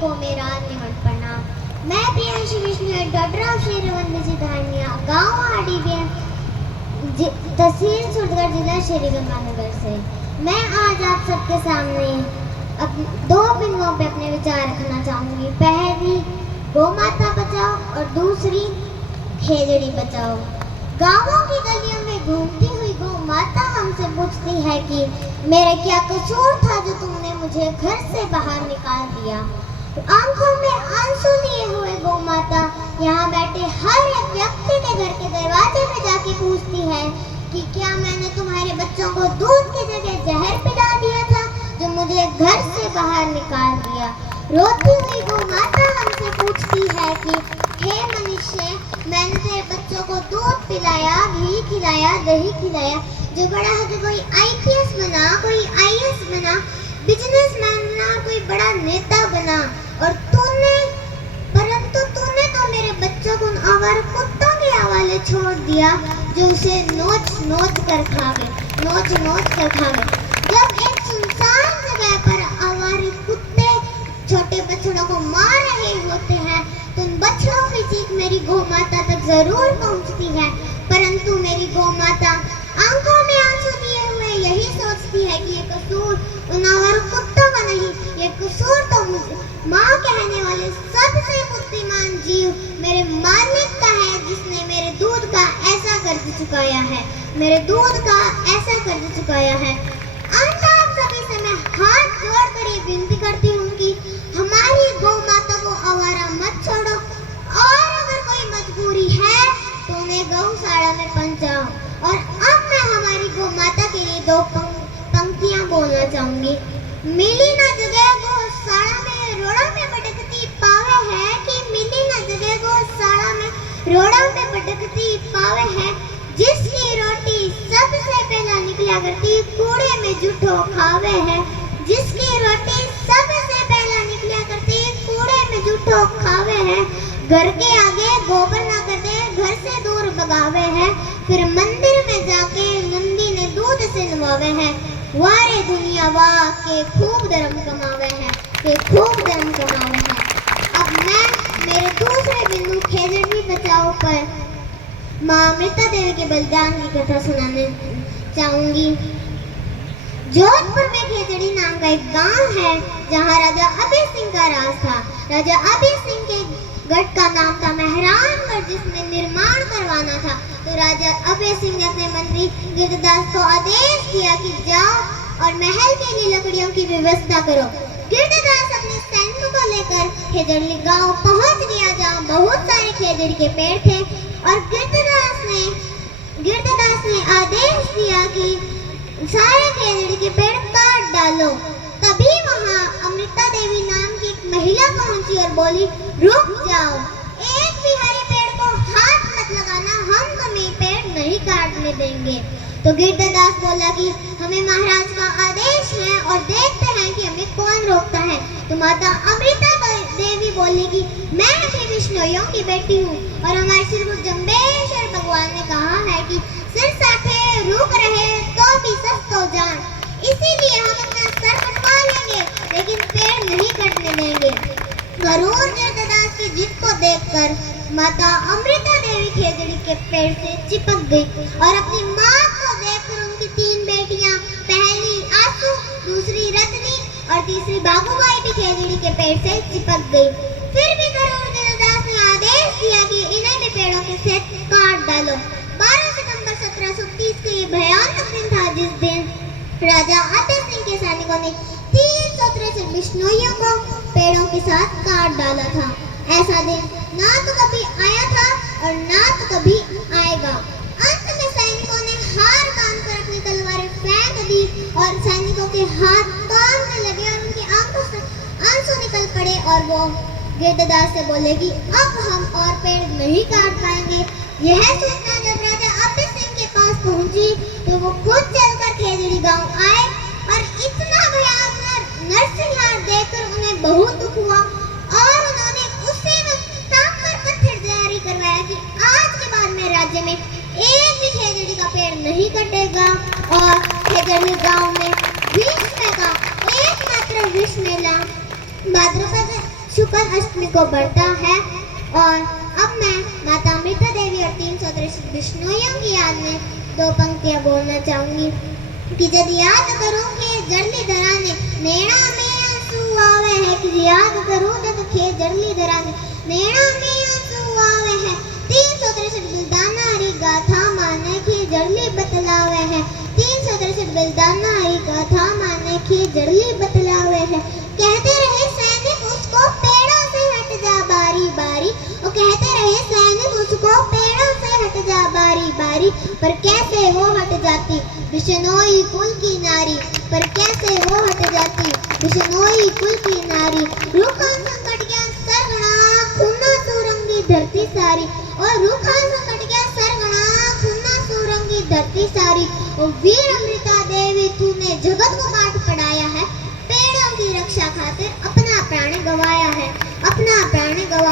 को मेरा निमंत्रण प्रणाम। मैं प्रियांशु विष्णु डॉक्टर ऑफ शेरवंदी जी धानिया गाँव आरडीबीएम तहसील सूरतगढ़ जिला श्री गंगानगर से मैं आज आप सबके सामने दो बिंदुओं पे अपने विचार रखना चाहूँगी। पहली, गौ माता बचाओ और दूसरी, खेजड़ी बचाओ। गाँवों की गलियों में घूमती हुई गौ माता हमसे पूछती है कि मेरा क्या कसूर था जो तुमने मुझे घर से बाहर निकाल दिया। आंखों में आंसू लिए हुए गौ माता यहाँ बैठे हर एक व्यक्ति के घर के दरवाजे पे जाके पूछती है कि क्या मैंने तुम्हारे बच्चों को दूध की जगह जहर पिला दिया था जो मुझे घर से बाहर निकाल दिया। रोती हुई गौ माता हमसे पूछती है कि हे मनुष्य, मैंने तेरे बच्चों को दूध पिलाया, घी खिलाया, दही खिलाया, जो बड़ा है कि कोई आईपीएस बना, कोई आईएएस बना, बिजनेसमैन बना, कोई बड़ा नेता बना, और परंतु तूने तो मेरे बच्चों को आवारा कुत्तों के हवाले छोड़ दिया जो उसे नोच नोच कर खावे। जब एक सुनसान जगह पर आवारे कुत्ते छोटे बछड़ों को मार रहे होते हैं तो उन बछड़ों की चीख मेरी गौ माता तक जरूर पहुंचती है, परंतु मेरी गौ माता आंखों में आंसू लिए हुए यही सोचती है कि ये कसूर उन आवारा कुत्तों का नहीं, ये कसूर तो मुझे माँ कहने वाले सबसे बुद्धिमान जीव मेरे मालिक का है, जिसने मेरे दूध का ऐसा कर्ज चुकाया है, अंत आप सभी से मैं हाथ जोड़कर ये विनती करती हूँ कि हमारी गौ माता को आवारा मत छोड़ो, और अगर कोई मजबूरी है तो उन्हें गौशाला में पहुंचाओ। और अब मैं हमारी गौ माता के लिए दो पंक्तियां बोलना चाहूंगी। मिली ना जगह गौशाला में रोड़ा में भटकती पावे है, कि मिली ना जगह गौशाला में रोड़ा में भटकती पावे है, जिसकी रोटी सबसे पहला निकला करती कूड़े में जुठो खावे है, जिसकी रोटी सबसे पहला निकला करती कूड़े में जुठो खावे है, घर के आगे गोबर ना कर दे घर से दूर भगावे है, फिर मंदिर में जाके नंदी ने दूध से नवावे है, वारे दुनिया वाह के खूब धर्म कमावे है। अब मैं मेरे दूसरे बिंदु खेजड़ी बचाओ पर माँ अमृता देवी के बलिदान की कथा सुनाने चाहूंगी। जोधपुर में खेजड़ी नाम का एक गांव है जहां राजा अभय सिंह का राज था। राजा अभय सिंह के गढ़ का नाम था मेहरानगढ़, जिसमें निर्माण करवाना था। तो राजा अभय सिंह ने अपने मंत्री गिरदास को आदेश दिया कि जाओ और महल के लिए लकड़ियों की व्यवस्था करो। गिरदास अपने सैनिकों को लेकर खेजड़ी गांव पहुंच गया जहां बहुत सारे खेजड़ी के पेड़ थे, और गिरदास ने आदेश दिया कि सारे खेजड़ी के पेड़ काट डालो। तभी वहां अमृता देवी नाम की एक महिला पहुंची और बोली, रुक जाओ, एक भी हरे पेड़ को हाथ मत लगाना, हम तुम्हें पेड़ नहीं काटने देंगे। तो गिरदास बोला कि हमें महाराज का आदेश है और देखते हैं कि हमें कौन रोकता है। तो माता अमृता देवी बोली कि मैं अपने विष्णुइयों की बेटी हूँ और हमारे श्री गुरु जम्बेश्वर भगवान ने कहा है कि सिर साथे रुक रहे तो भी सस्त हो जान, इसीलिए हम अपना सर कटवा लेंगे लेकिन पेड़ नहीं कटने देंगे। गरुड़ गिरदास की जिद को देखकर माता अमृता देवी खेजड़ी के पेड़ से चिपक गई और अपनी माँ को देखकर उनकी तीन बेटियां, पहली आंसू, दूसरी रत्नी और तीसरी बाबूबाई भी खेजड़ी के पेड़ से चिपक गई। फिर भी गरुड़ गिरदास ने आदेश दिया कि इन्हें भी पेड़ों के से काट डालो। 12 सितंबर 1730 के ये भयानक दिन था जिस दिन राजा अभय सिंह के सैनिकों ने 363 बिश्नोइयों को पेड़ों के साथ काट डाला था। ऐसा दिन ना तो कभी आया था और ना तो कभी आएगा। अंत में सैनिकों ने हार मानकर अपनी तलवारें फेंक दी और सैनिकों के हाथ कांपने लगे और उनकी आंखों से आंसू निकल पड़े, और वो गिरदास से बोले कि अब हम और पेड़ नहीं काट पाएंगे। यह सूचना जब राजा अभय सिंह के पास पहुंची तो वो खुद चलकर खेजड़ी गांव आए, और इतना भयानक नरसंहार देखकर उन्हें बहुत दुख हुआ, और उन्होंने उसी वक्त ताम्र पत्थर जारी करवाया कि आज के बाद में राज्य में एक भी खेजड़ी का पेड़ नहीं कटेगा। और खेजड़ी गांव में भीष्म का एकमात्र विष मेला भाद्रपद शुक्ल अष्टमी को बढ़ता है। और अब मैं माता अमृता देवी और 363 बिश्नोइयों की याद में 2 पंक्तियां बोलना चाहूंगी कि जब याद करूं के जड़ली धराने नैना में आंसू आवे है, कि याद करूं जब खे जड़ली धराने नैना में आंसू आवे है। 363 बिलदाना हरी गाथा माने की जड़ली बतलावे है। 363 बिलदाना हरी गाथा माने की जड़ली बतलावे है। कहते रहे सैनिक उसको पेड़ों से हट जा बारी बारी, वो कहते रहे सैनिक उसको पेड़ों से हट जा बारी बारी, पर कैसे वो हट जाती बिश्नोई कुल की नारी, पर कैसे वो हट जाती बिश्नोई कुल की नारी। रूखा संकट गया सरगना खूना सुरंगी धरती सारी, और रूखा संकट गया सरगना खूना सुरंगी धरती सारी। और वीर अमृता देवी तूने जगत को काट पड़ाया है, पेड़ों की रक्षा खातिर अपना प्राण गवाया है, अपना प्राण गवाया